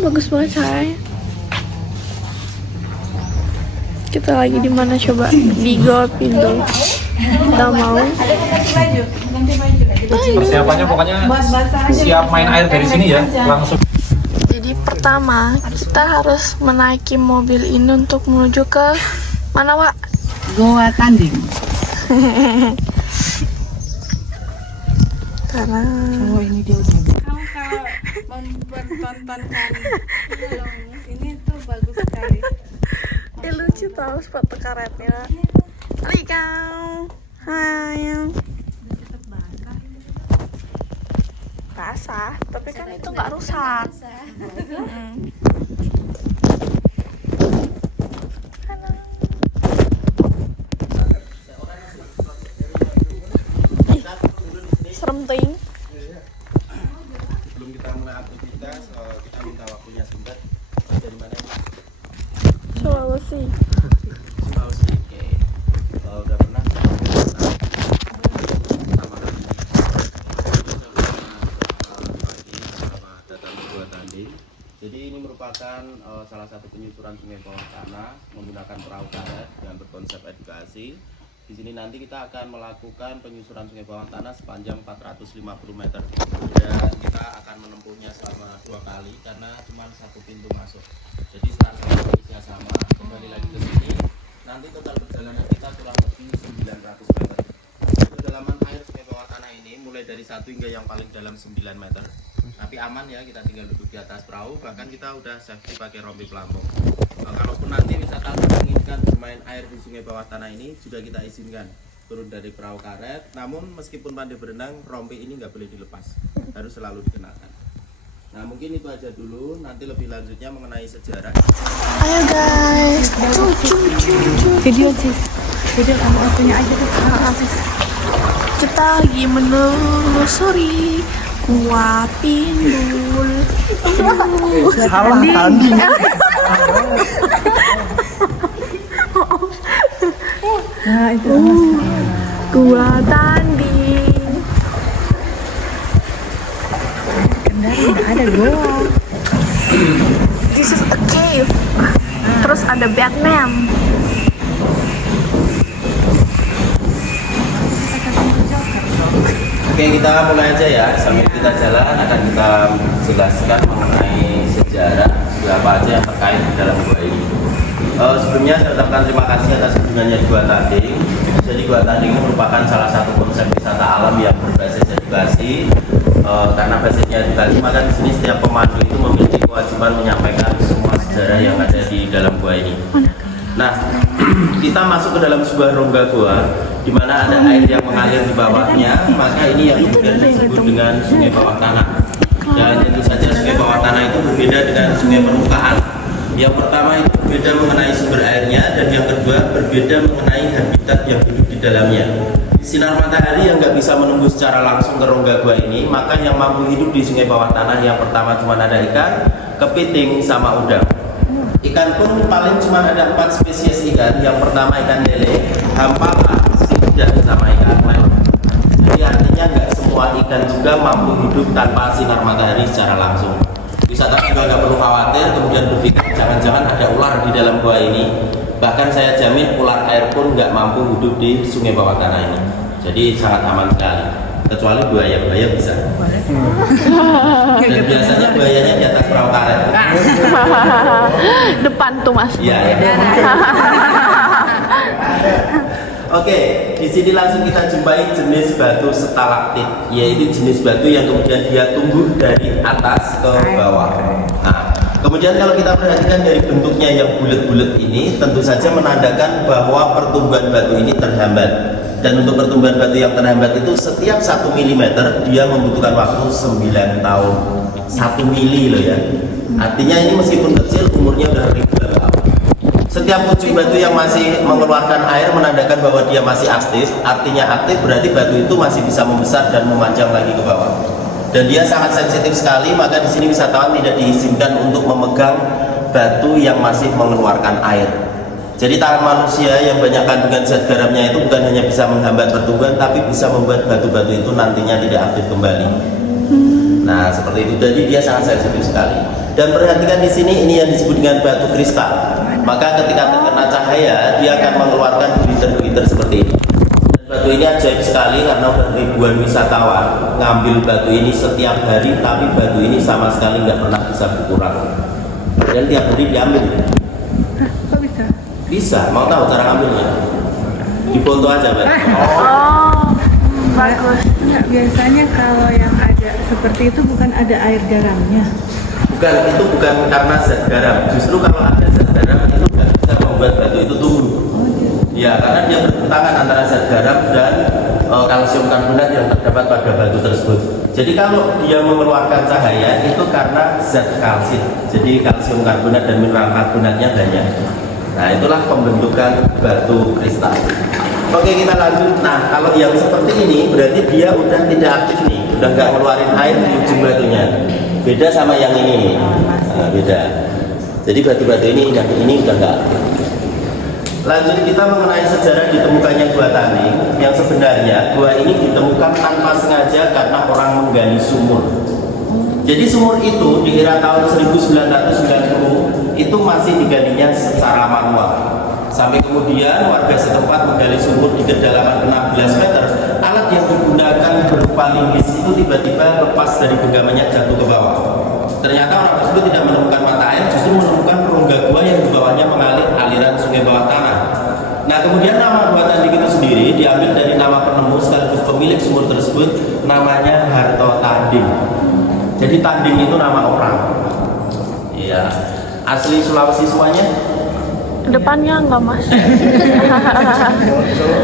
Bagus banget say. Kita lagi di mana coba? Di Goa Pindo. Gak mau. Persiapannya pokoknya siap main air dari sini ya, langsung. Jadi pertama kita harus menaiki mobil ini untuk menuju ke mana, Wak? Goa Tanding. Karena ini dia udah. Kamu kalau mempertontonkan film ini tuh bagus sekali. lucu tau sepatu karetnya. Hai kau. Hai. Basah, tapi kan itu nggak rusak. Serem ting. Sebelum kita mulai aktivitas, kita minta waktunya sebentar. Dari mana? Sulawesi. Sulawesi. Oke. Udah pernah? Datang ke Goa Tanding. Jadi ini merupakan salah satu penyusuran sungai bawah tanah menggunakan perahu karet yang berkonsep edukasi. Di sini nanti kita akan melakukan penyusuran sungai bawah tanah sepanjang 450 meter. Dan kita akan menempuhnya selama 2 kali karena cuma satu pintu masuk. Jadi strategi sama. Kembali lagi ke sini. Nanti total perjalanan kita kurang lebih 900 meter. Kedalaman air sungai bawah tanah ini mulai dari 1 hingga yang paling dalam 9 meter. Tapi aman ya, kita tinggal duduk di atas perahu. Bahkan kita udah safety pakai rompi pelampung. Kalaupun nanti wisatawan menginginkan bermain air di sungai bawah tanah ini, juga kita izinkan turun dari perahu karet. Namun meskipun pandai berenang, rompi ini nggak boleh dilepas, harus selalu dikenakan. Nah mungkin itu aja dulu, nanti lebih lanjutnya mengenai sejarah. Ayo guys, Video sis. Video kamu punya aja tuh. kita lagi menelusuri Gua Pindul. Salah tanding. Nah itu Gua Tanding. Kendari nggak ada goa. This is a cave. Terus ada Batman. Oke, kita mulai aja ya. Sambil kita jalan akan kita jelaskan mengenai sejarah apa aja yang terkait di dalam gua ini. Sebelumnya saya ucapkan terima kasih atas kunjungannya di Goa Tanding. Jadi Goa Tanding ini merupakan salah satu konsep wisata alam yang berbasis edukasi. Karena basisnya edukasi, maka di sini setiap pemandu itu memiliki kewajiban menyampaikan semua sejarah yang ada di dalam gua ini. Nah, kita masuk ke dalam sebuah rongga gua di mana ada air yang mengalir di bawahnya, maka ini yang kemudian disebut dengan sungai bawah tanah. Dan tentu saja sungai bawah tanah itu berbeda dengan sungai permukaan. Yang pertama itu berbeda mengenai sumber airnya, dan yang kedua berbeda mengenai habitat yang hidup di dalamnya. Sinar matahari yang nggak bisa menembus secara langsung ke rongga gua ini, maka yang mampu hidup di sungai bawah tanah yang pertama cuma ada ikan, kepiting, sama udang. Ikan pun paling cuma ada 4 spesies ikan. Yang pertama ikan lele, hampala, dan sama ikan lele. Jadi artinya nggak semua ikan juga mampu hidup tanpa sinar matahari secara langsung. Wisatawan juga nggak perlu khawatir kemudian berpikir jangan-jangan ada ular di dalam gua ini. Bahkan saya jamin ular air pun nggak mampu hidup di sungai bawah tanah ini. Jadi sangat aman sekali. Kecuali buaya bisa. Dan biasanya buayanya di atas perahu karet. Depan tuh mas. Iya. Oke, di sini langsung kita jumpai jenis batu stalaktit, yaitu jenis batu yang kemudian dia tumbuh dari atas ke bawah. Nah, kemudian kalau kita perhatikan dari bentuknya yang bulat-bulat ini, tentu saja menandakan bahwa pertumbuhan batu ini terhambat. Dan untuk pertumbuhan batu yang terhambat itu setiap 1 mm dia membutuhkan waktu 9 tahun. 1 mili loh ya. Artinya ini meskipun kecil umurnya udah ribuan tahun. Setiap pucuk batu yang masih mengeluarkan air menandakan bahwa dia masih aktif. Artinya aktif berarti batu itu masih bisa membesar dan memanjang lagi ke bawah. Dan dia sangat sensitif sekali, maka di sini wisatawan tidak diizinkan untuk memegang batu yang masih mengeluarkan air. Jadi tangan manusia yang banyak kandungan zat garamnya itu bukan hanya bisa menghambat pertumbuhan, tapi bisa membuat batu-batu itu nantinya tidak aktif kembali. Nah, seperti itu. Jadi dia sangat sensitif sekali. Dan perhatikan di sini, ini yang disebut dengan batu kristal. Maka ketika terkena cahaya, dia akan mengeluarkan glitter-glitter seperti ini. Dan batu ini ajaib sekali karena ribuan wisatawan ngambil batu ini setiap hari, tapi batu ini sama sekali nggak pernah bisa berkurang. Dan tiap hari diambil. Kok bisa? Bisa, mau tahu cara ngambilnya? Di foto aja, Mbak. Oh, bagus. Enggak, biasanya kalau yang ada seperti itu bukan ada air garamnya. Bukan, itu bukan karena zat garam. Justru kalau ada zat garam itu nggak bisa membuat batu itu tumbuh. Ya, karena dia bertentangan antara zat garam dan kalsium karbonat yang terdapat pada batu tersebut. Jadi kalau dia mengeluarkan cahaya itu karena zat kalsit. Jadi kalsium karbonat dan mineral karbonatnya banyak. Nah, itulah pembentukan batu kristal. Oke, kita lanjut. Nah, kalau yang seperti ini berarti dia udah tidak aktif nih, udah nggak ngeluarin air di ujung batunya. Beda sama yang ini. Nah, beda. Jadi batu-batu ini udah nggak aktif. Lanjut kita mengenai sejarah ditemukannya gua Tanding. Yang sebenarnya gua ini ditemukan tanpa sengaja karena orang menggali sumur. Jadi sumur itu di era tahun 1990 itu masih digalinya secara manual. Sampai kemudian warga setempat menggali sumur di kedalaman 16 meter. Alat yang digunakan berupa linggis itu tiba-tiba lepas dari genggamannya jatuh ke bawah. Ternyata orang tersebut tidak menemukan mata air, justru menemukan rongga gua yang di bawahnya mengalir aliran sungai bawah tanah. Nah, kemudian nama gua Tanding itu sendiri diambil dari nama penemu sekaligus pemilik sumur tersebut, namanya Harto Tanding. Jadi Tanding itu nama orang. Iya. Asli Sulawesi semuanya? Depannya enggak, Mas.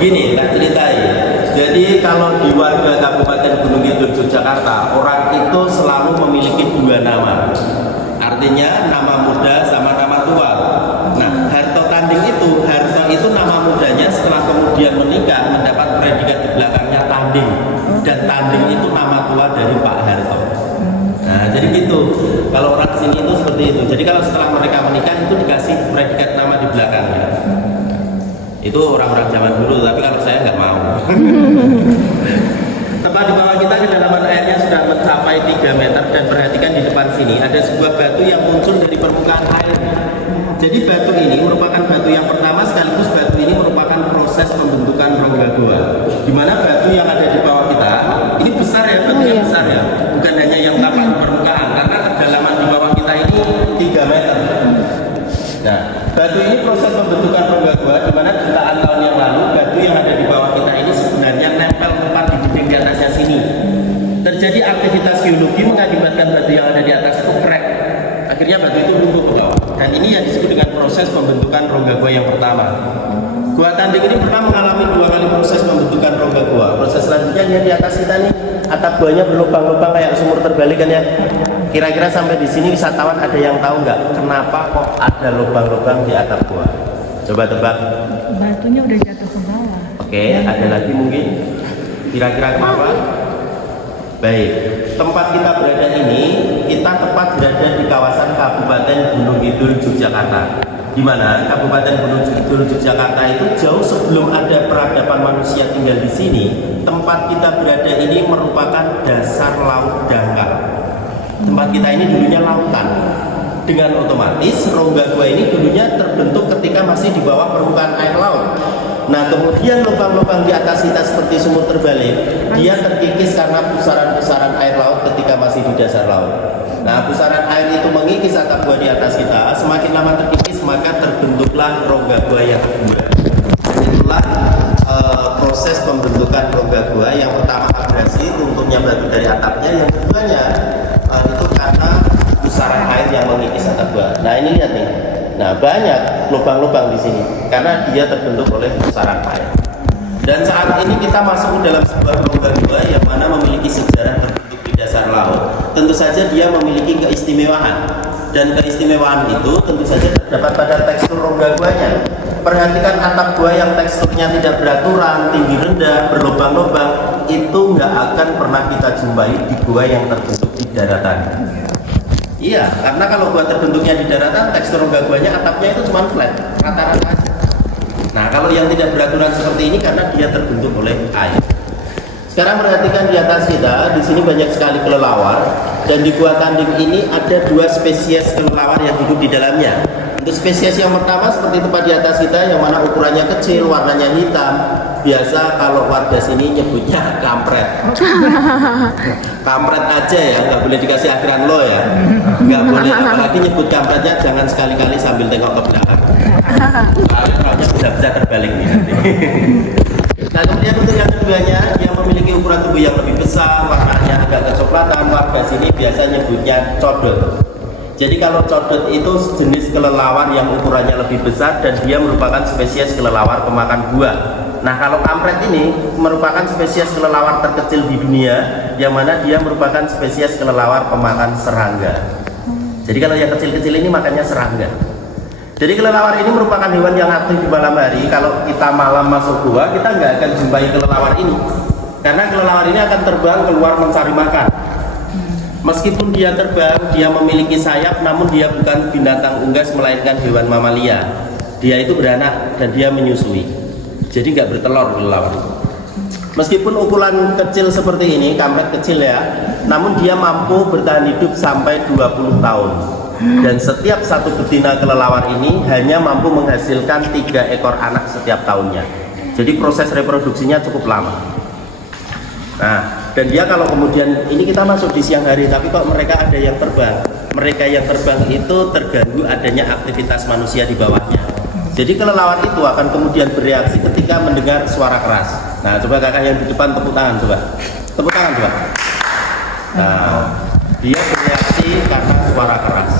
Gini, tak ceritain. Jadi kalau di warga Kabupaten Gunung Kidul Yogyakarta, orang itu selalu memiliki dua nama. Artinya nama muda sama nama tua. Nah, Harto Tanding itu, Harto itu nama mudanya setelah kemudian menikah mendapat predikat di belakangnya Tanding. Dan Tanding itu nama tua dari Pak Harto. Nah, jadi gitu. Kalau orang sini itu seperti itu. Jadi kalau setelah mereka menikah itu dikasih predikat nama di belakangnya. Itu orang-orang zaman dulu, tapi kalau saya nggak mau. Tepat di bawah kita kedalaman airnya sudah mencapai 3 meter dan perhatikan di depan sini ada sebuah batu yang muncul dari permukaan air. Jadi batu ini merupakan batu yang pertama sekaligus batu ini merupakan proses pembentukan rongga gua. Di mana batu yang ada di bawah kita ini besar ya, batunya besar ya. Bukan hanya yang tampak di permukaan, karena kedalaman di bawah kita ini 3 meter. Nah, batu ini proses pembentukan rongga gua di mana jutaan tahun yang lalu batu yang ada di bawah kita ini sebenarnya nempel tepat di dinding di atasnya sini. Terjadi aktivitas geologi mengakibatkan batu yang ada di atas itu crack. Akhirnya batu itu lumpuh ke bawah. Dan ini yang disebut dengan proses pembentukan rongga gua yang pertama. Gua Tanding ini pernah mengalami 2 kali proses pembentukan rongga gua. Proses selanjutnya yang di atas kita nih, atap guanya berlubang-lubang kayak sumur terbalik kan ya. Kira-kira sampai di sini wisatawan ada yang tahu nggak kenapa kok ada lubang-lubang di atap gua? Coba tebak. Batunya udah jatuh ke bawah. Oke, ada lagi mungkin? Kira-kira kenapa? Baik, tempat kita berada ini, kita tepat berada di kawasan Kabupaten Gunung Kidul Yogyakarta. Di mana Kabupaten Gunung Kidul Yogyakarta itu jauh sebelum ada peradaban manusia tinggal di sini, tempat kita berada ini merupakan dasar laut dangkal. Tempat kita ini dulunya lautan. Dengan otomatis rongga gua ini dulunya terbentuk ketika masih di bawah permukaan air laut. Nah, kemudian lubang-lubang di atas kita seperti sumur terbalik, dia terkikis karena pusaran-pusaran air laut ketika masih di dasar laut. Nah, pusaran air itu mengikis atap gua di atas kita, semakin lama terkikis maka terbentuklah rongga gua yang kedua. Itulah proses pembentukan rongga gua. Yang pertama abrasi, runtuhnya batu dari atapnya, yang keduanya itu karena pusaran air yang mengikis atap gua. Nah, ini lihat nih. Nah, banyak lubang-lubang di sini karena dia terbentuk oleh pusaran air. Dan saat ini kita masuk ke dalam sebuah rongga gua yang mana memiliki sejarah terbentuk di dasar laut. Tentu saja dia memiliki keistimewaan. Dan keistimewaan itu tentu saja terdapat pada tekstur rongga guanya. Perhatikan atap gua yang teksturnya tidak beraturan, tinggi rendah, berlubang-lubang, itu nggak akan pernah kita jumpai di gua yang terbentuk di daratan. Iya, karena kalau gua terbentuknya di daratan, tekstur rongga guanya atapnya itu cuma flat, rata-rata aja. Nah, kalau yang tidak beraturan seperti ini karena dia terbentuk oleh air. Sekarang perhatikan di atas kita, di sini banyak sekali kelelawar, dan di Gua Tanding ini ada 2 spesies kelelawar yang hidup di dalamnya. Untuk spesies yang pertama seperti tempat di atas kita, yang mana ukurannya kecil, warnanya hitam. Biasa kalau warga sini nyebutnya kampret. Kampret aja ya, nggak boleh dikasih akhiran lo ya, nggak boleh. Apalagi nyebut kampretnya jangan sekali-kali sambil tengok ke belakang. Soalnya bisa terbalik nih nanti. Nah, kemudian untuk yang keduanya yang memiliki ukuran tubuh yang lebih besar, warnanya agak kecoklatan, warga sini biasa nyebutnya codot. Jadi kalau codot itu jenis kelelawar yang ukurannya lebih besar dan dia merupakan spesies kelelawar pemakan buah. Nah, kalau kampret ini merupakan spesies kelelawar terkecil di dunia, yang mana dia merupakan spesies kelelawar pemakan serangga. Jadi kalau yang kecil-kecil ini makannya serangga. Jadi kelelawar ini merupakan hewan yang aktif di malam hari. Kalau kita malam masuk gua, kita nggak akan jumpai kelelawar ini, karena kelelawar ini akan terbang keluar mencari makan. Meskipun dia terbang, dia memiliki sayap, namun dia bukan binatang unggas melainkan hewan mamalia. Dia itu beranak dan dia menyusui. Jadi nggak bertelur kelelawar. Meskipun ukuran kecil seperti ini, kampret kecil ya, namun dia mampu bertahan hidup sampai 20 tahun. Dan setiap satu betina kelelawar ini hanya mampu menghasilkan 3 ekor anak setiap tahunnya. Jadi proses reproduksinya cukup lama. Nah, dan dia kalau kemudian ini kita masuk di siang hari, tapi kok mereka ada yang terbang. Mereka yang terbang itu terganggu adanya aktivitas manusia di bawahnya. Jadi kelelawar itu akan kemudian bereaksi ketika mendengar suara keras. Nah, coba kakak yang di depan tepuk tangan coba. Tepuk tangan coba. Nah, dia bereaksi karena suara keras.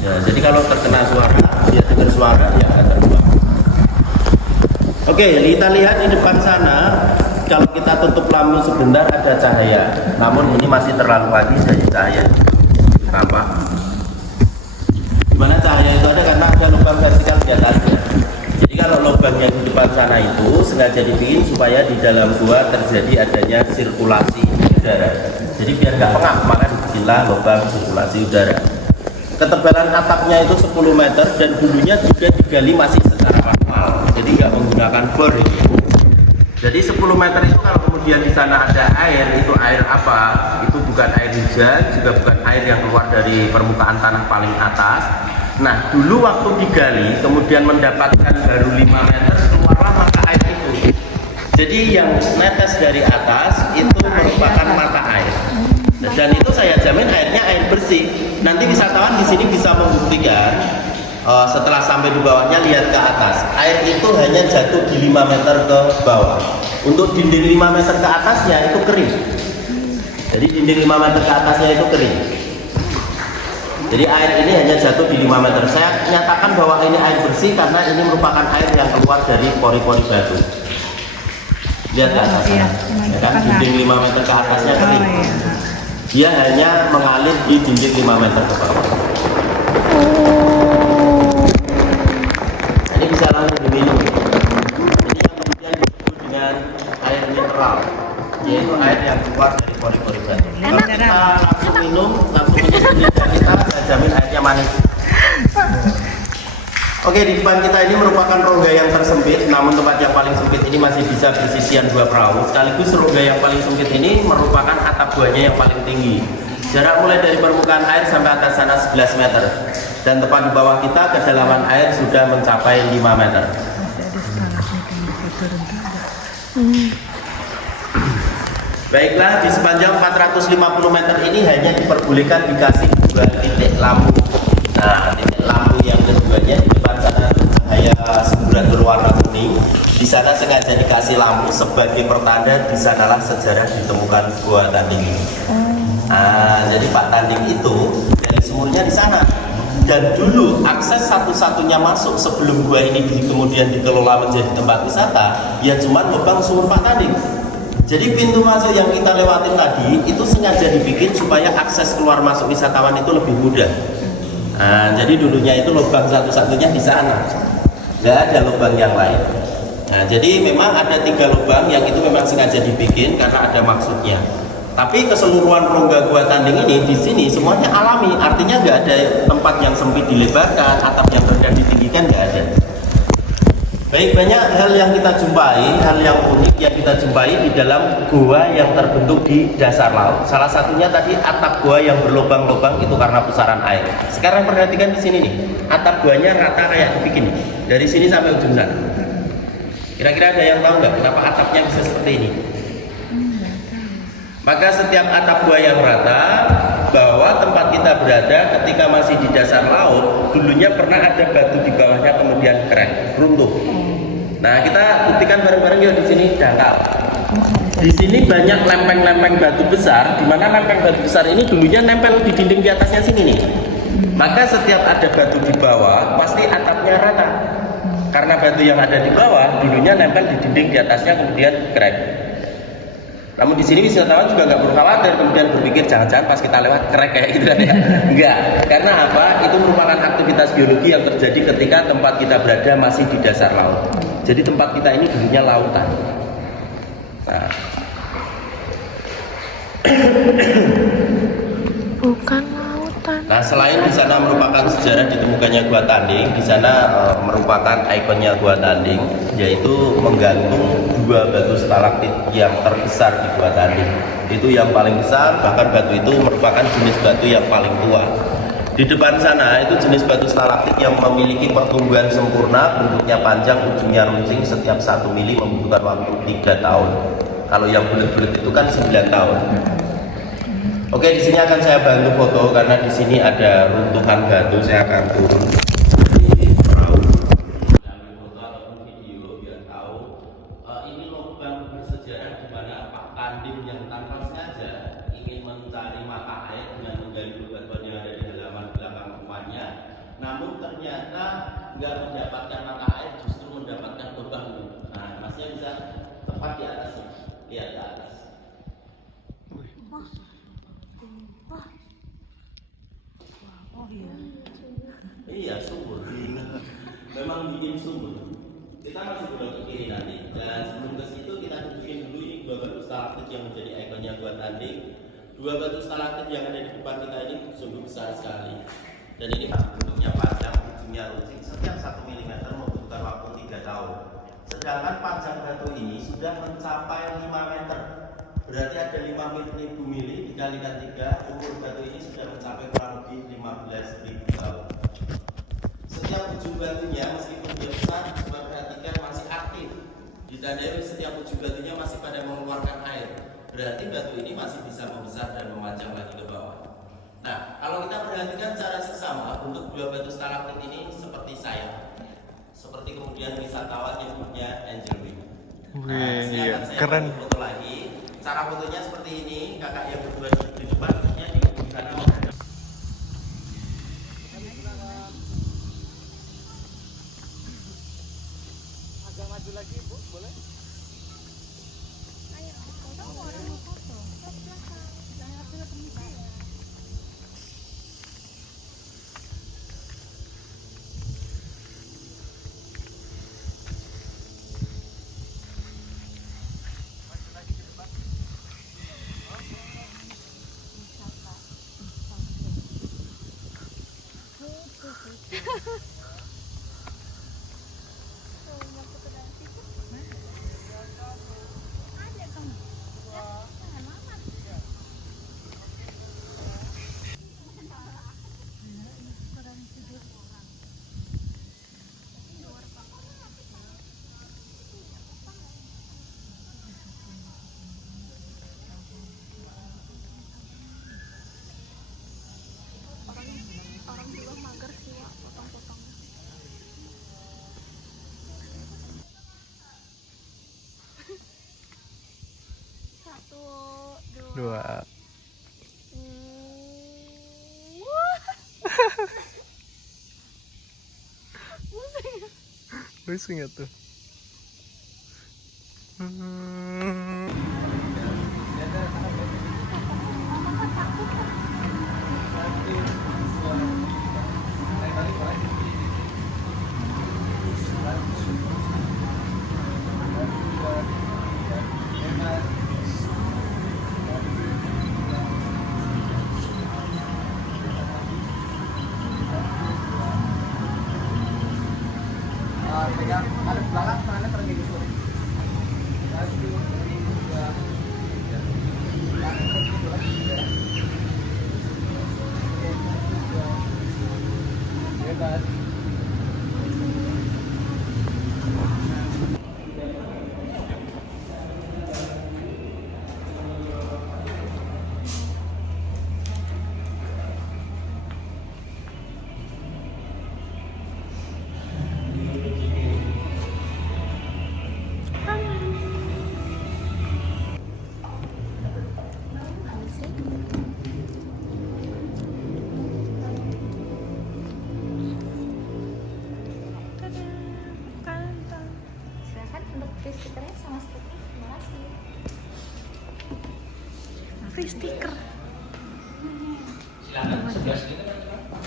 Ya, jadi kalau terkena suara, dia dengar suara, ya akan terbang. Oke, kita lihat di depan sana. Kalau kita tutup lampu sebentar ada cahaya. Namun ini masih terlalu pagi jadi cahaya nampak. Dimana cahaya itu ada karena ada lubang vertikal di atasnya. Jadi kalau lubangnya di depan sana itu sengaja dibikin supaya di dalam gua terjadi adanya sirkulasi udara. Jadi biar nggak pengap, maka dibikinlah lubang sirkulasi udara. Ketebalan atapnya itu 10 meter dan bulunya juga digali masih secara manual. Jadi nggak menggunakan bor itu. Jadi 10 meter itu kalau kemudian di sana ada air, itu air apa? Itu bukan air hujan, juga bukan air yang keluar dari permukaan tanah paling atas. Nah, dulu waktu digali, kemudian mendapatkan baru 5 meter, keluarlah mata air itu. Jadi yang netes dari atas itu merupakan mata air. Dan itu saya jamin airnya air bersih. Nanti wisatawan di sini bisa membuktikan. Setelah sampai di bawahnya lihat ke atas, air itu hanya jatuh di 5 meter ke bawah. Untuk dinding 5 meter ke atasnya itu kering. Jadi dinding 5 meter ke atasnya itu kering. Jadi air ini hanya jatuh di 5 meter. Saya nyatakan bahwa ini air bersih karena ini merupakan air yang keluar dari pori-pori batu. Lihat ke atas sana, ya kan? Dinding 5 meter ke atasnya kering. Dia hanya mengalir di dinding 5 meter ke bawah. Ini bisa langsung diminum. Ini yang kemudian disebut dengan air mineral, yaitu air yang keluar dari pori-pori batu. Kalau kita langsung minum lidah kita, saya jamin airnya manis. Oke, di depan kita ini merupakan rongga yang tersempit, namun tempat yang paling sempit ini masih bisa bersisian 2 perahu. Sekaligus rongga yang paling sempit ini merupakan atap guanya yang paling tinggi. Jarak mulai dari permukaan air sampai atas sana 11 meter. Dan tepat di bawah kita kedalaman air sudah mencapai 5 meter. Baiklah, di sepanjang 450 meter ini hanya diperbolehkan dikasih 2 titik lampu. Nah, titik lampu yang keduanya di depan sana cahaya semburan berwarna kuning. Di sana sengaja dikasih lampu sebagai pertanda di sanalah sejarah ditemukan Gua Tanding ini. Jadi Pak Tanding itu dari sumurnya di sana. Dan dulu akses satu-satunya masuk sebelum gua ini kemudian dikelola menjadi tempat wisata, ya cuma lubang sumur Pak Tanding. Jadi pintu masuk yang kita lewatin tadi itu sengaja dibikin supaya akses keluar masuk wisatawan itu lebih mudah. Jadi dulunya itu lubang satu-satunya di sana, nggak ada lubang yang lain. Nah, jadi memang ada 3 lubang yang itu memang sengaja dibikin karena ada maksudnya. Tapi keseluruhan rongga Gua Tanding ini di sini semuanya alami, artinya nggak ada tempat yang sempit dilebarkan, atap yang rendah ditinggikan, nggak ada. Baik, banyak hal yang kita jumpai, hal yang unik yang kita jumpai di dalam gua yang terbentuk di dasar laut. Salah satunya tadi atap gua yang berlubang-lubang itu karena pusaran air. Sekarang perhatikan di sini nih, atap guanya rata kayak begini, dari sini sampai ujung sana. Kira-kira ada yang tahu nggak kenapa atapnya bisa seperti ini? Maka setiap atap gua yang rata, bahwa tempat kita berada ketika masih di dasar laut, dulunya pernah ada batu di bawahnya kemudian crack, runtuh. Nah, kita buktikan bareng-bareng yuk di sini dangkal. Di sini banyak lempeng-lempeng batu besar, di mana lempeng batu besar ini dulunya nempel di dinding di atasnya sini nih. Maka setiap ada batu di bawah, pasti atapnya rata. Karena batu yang ada di bawah dulunya nempel di dinding di atasnya kemudian crack. Namun di sini wisatawan juga nggak perlu khawatir kemudian berpikir jangan-jangan pas kita lewat crack kayak gitu kan ya. Enggak, karena apa? Itu merupakan aktivitas biologi yang terjadi ketika tempat kita berada masih di dasar laut. Jadi tempat kita ini dulunya lautan. Nah. Bukan lautan. Nah, selain di sana merupakan sejarah ditemukannya Gua Tanding, di sana merupakan ikonnya Gua Tanding, yaitu menggantung dua batu stalaktit yang terbesar di Gua Tanding. Itu yang paling besar, bahkan batu itu merupakan jenis batu yang paling tua. Di depan sana itu jenis batu stalaktit yang memiliki pertumbuhan sempurna, bentuknya panjang, ujungnya runcing, setiap 1 mili membutuhkan waktu 3 tahun. Kalau yang bulat-bulat itu kan 9 tahun. Oke, di sini akan saya bantu foto karena di sini ada runtuhan batu. Saya akan turun. Ini lubang bersejarah di mana Pak Tanding yang tanpa sengaja ingin mencari mata air dengan menggali batuan yang ada di halaman belakang rumahnya. Namun ternyata nggak mendapatkan mata air, justru mendapatkan lubang itu. Nah, masnya bisa tepat di atas, lihat ke atas. Iya, sumur. Memang bikin sumur. Kita masih belum ke kiri nanti. Dan sebelum ke situ kita tunjukin dulu ini dua batu stalaktit yang menjadi ikonnya Gua Tanding. Dua batu stalaktit yang ada di depan kita ini sungguh besar sekali. Dan ini bentuknya panjang, ujungnya runcing. Setiap 1 mm membutuhkan waktu 3 tahun. Sedangkan panjang batu ini sudah mencapai 5 meter. Berarti ada 5.000 mili dikalikan 3, umur batu ini sudah mencapai kurang lebih 15.000 tahun. Setiap ujung batunya meskipun dia besar, coba perhatikan masih aktif. Ditandai setiap ujung batunya masih pada mengeluarkan air. Berarti batu ini masih bisa membesar dan memanjang lagi ke bawah. Nah, kalau kita perhatikan secara seksama, bentuk dua batu stalaktit ini seperti sayap. Seperti kemudian wisatawan yang punya angel wing. Nah, saya keren. Foto lagi. Cara fotonya seperti ini, kakak yang berdua di depan, di sana menghadap. Agak maju lagi, Bu, boleh? Ayo, kita mau foto. Orang juga mager sih, Wak, potong-potong. Satu, dua. Pusing ya tuh. Pegang Belakang tangannya terkait gitu. Bebas. Silakan untuk free stickernya sama stiker. Terima kasih. Free stiker. Silakan sebelah sini teman-teman.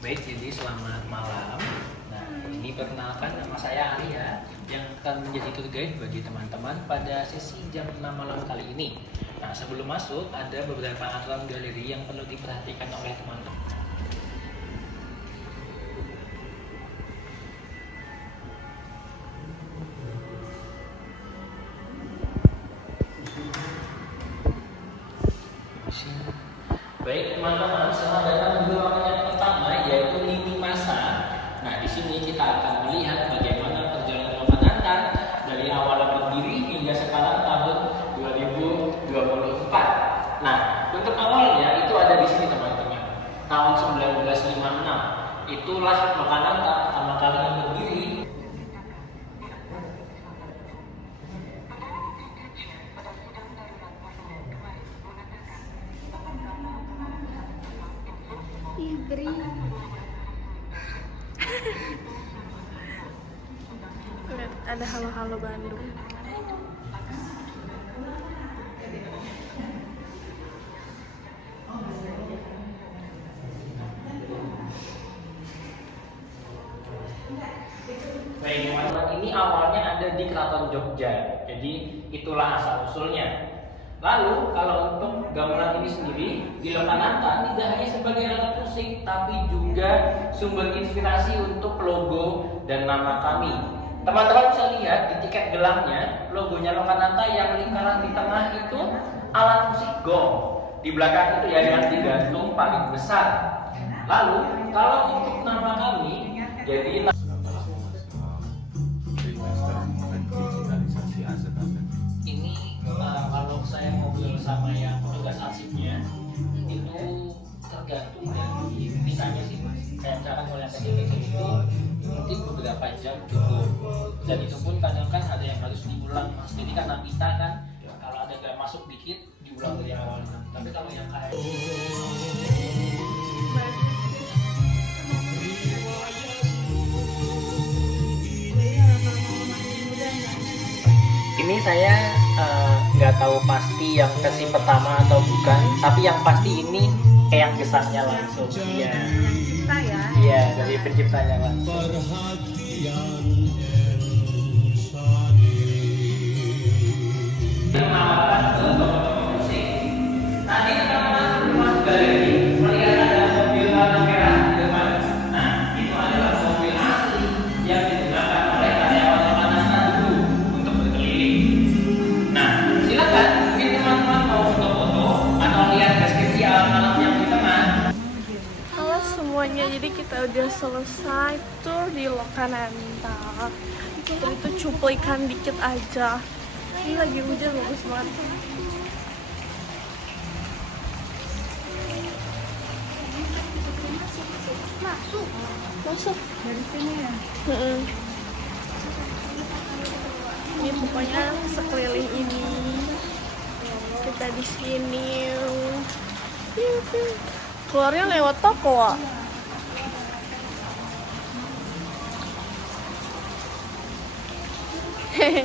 Baik, jadi selamat malam. Nah, ini perkenalkan nama saya Arya yang akan menjadi tour guide bagi teman-teman pada sesi jam 6 malam kali ini. Nah, sebelum masuk ada beberapa aturan galeri yang perlu diperhatikan oleh teman-teman. Baik teman-teman, selamat datang di ruangan yang pertama yaitu lini masa. Nah, di sini kita akan melihat bagaimana perjalanan Lokananta dari awal berdiri hingga sekarang tahun 2024. Nah, untuk awalnya itu ada di sini teman-teman. Tahun 1956 itulah Lokananta pertama kali yang berdiri. Lihat, ada halo-halo Bandung. Baik, teman-teman, ini awalnya ada di Keraton Jogja. Jadi itulah asal usulnya. Lalu kalau untuk gamelan ini sendiri di Lokananta tidak hanya sebagai alat musik, tapi juga sumber inspirasi untuk logo dan nama kami. Teman-teman bisa lihat di tiket gelangnya, logonya Lokananta yang lingkaran di tengah itu alat musik gong. Di belakang itu ya yang digantung paling besar. Lalu kalau untuk nama kami, jadi ini kalau saya ngobrol sama yang petugas arsipnya itu tergantung dari misalnya sih kayak misalkan kalau yang kecil-kecil itu mungkin beberapa jam cukup, dan itu pun kadang kan ada yang harus diulang mas. Jadi karena kita kan kalau ada gak masuk dikit diulang dari awal, tapi kalau yang kayak ini saya nggak tahu pasti yang versi pertama atau bukan, tapi yang pasti ini yang gesangnya langsung. Iya. Pencipta ya. Iya, dari penciptanya langsung. Tadi teman-teman masuk galeri melihat ada mobil warna merah di depan. Nah, itu adalah mobil asli yang digunakan oleh karyawan Lokananta dulu untuk berkeliling. Nah, silakan mungkin teman-teman mau foto-foto atau lihat deskripsi alam-alam yang di tengah. Halo semuanya, jadi kita udah selesai tour di Lokananta. Itu cuplikan dikit aja. Ini lagi hujan, bagus banget. Masuk Dari sini ya. Ini pokoknya sekeliling ini. Kita di sini. Keluarnya lewat toko, Wak. Hehehe.